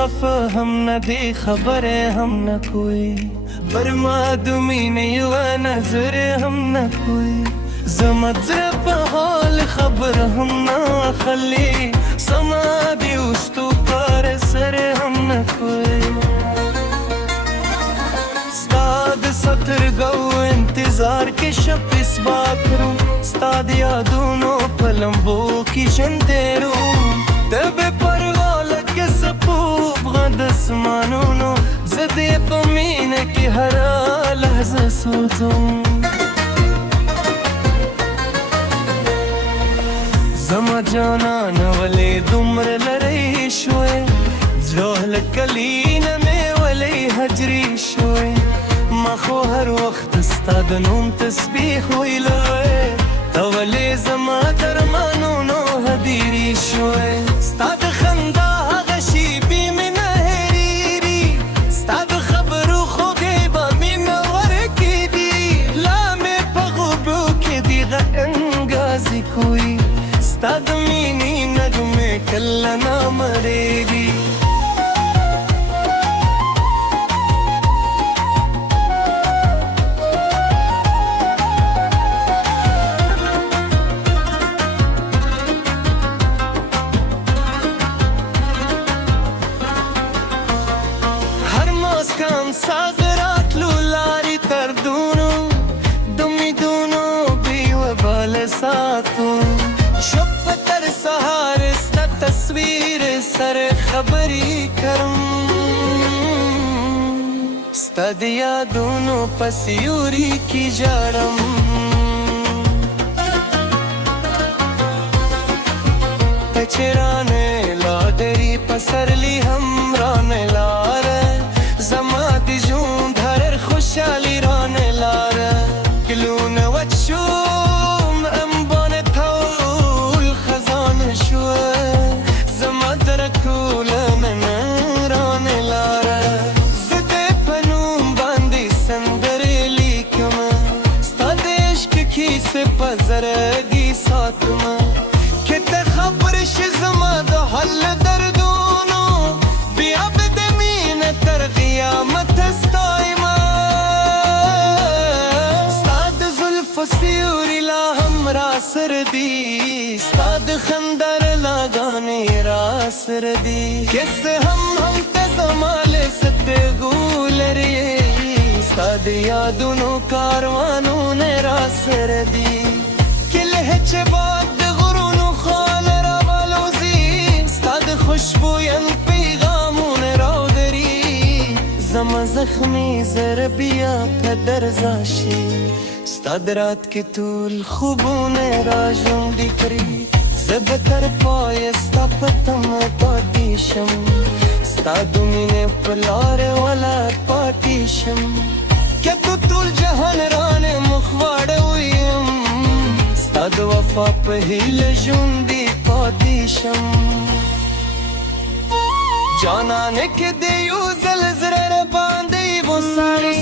खफा हम न दे खबर हम न कोई बर्मादुमी नहीं हुआ नजर हम न कोई زمزر په حال خبر هم نه خلی سما دی اوستو پر سر هم نه کوي ستاد ستر گو انتظار کې شپ اس بات کروں ستاد یادونو پلمبو کی شندرو تب پروا لکه سپوب غد اسمانونو زده پمینه کې هر لحظه سوزم زما جانان ولې دومره لرې شوې زړه لکلین مې ولې هجري شوې ما خو هر وخت ستا د نوم تسبیح ویلوې ته ولې زما درمانونو هدیري شوې ستا د خندا هغه شیبې مې نه هېرېږي ستا د خبرو خوږې به مې نه ورکېږي لا مې په غوږو کې دغه انګازې کوي ستا د مینې نغمې کله نه مرېږي هر مسکان ساغرات لو لارې دردونو د امیدونو بې وباله ساتو شب تر سهار ستا تصویر سر خبری کرم ستا د یادونو په سیوري کې ژاړم ته چې رانې لادري پسرلی هم رانې لاره زما د ژوند هر خوشحالي رانې لاره ګلونه وچ شو से पजरगी साथमा किते खबर शिजमा दो हल दर्दोनो बिया बदमीन तर क़यामत स्ताइमा स्ताद जुल्फ सियूरी ला हमरा सरदी स्ताद खंदर लगाने रासरदी कैसे हम ते जमाले सते गुलरिए ستاد یادونو کاروانونه را سره دي کله چې باد د غرونو خال را والوزي ستاد خوشبوین پیغامونه راودري زما زخمي زربیا په درزاشي ستاد رات کې ټول خوبونه را ژوندي کړي زه به تر پایه ستا په تمه پاتې شم ستا د مینې په لارې ولاړ پاتې شم که تو ټول جهان رانه مخ واړویم ستا د وفا په هیله ژوندي پاتې شم جانانه کې د یو ځل زړه راباندې وساړې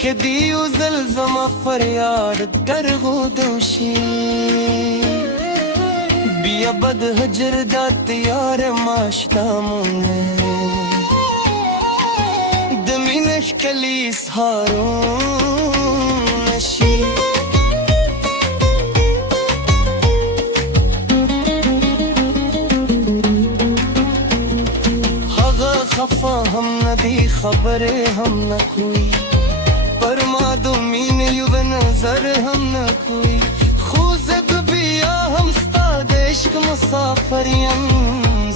که د یو ځل زما فریاد درغودو شي بیا بد هجر دا تیار ماشتامونه ښکلي سهارونه شي هغه خفا هم نه دی خبرې هم نه کوي پر ما د مینې یو نظر هم نه کوي خو زه د بیا هم ستا د عشق مسافر یم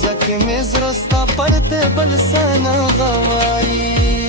ځکه مې زړه ستا پرته بل څه نه غواړي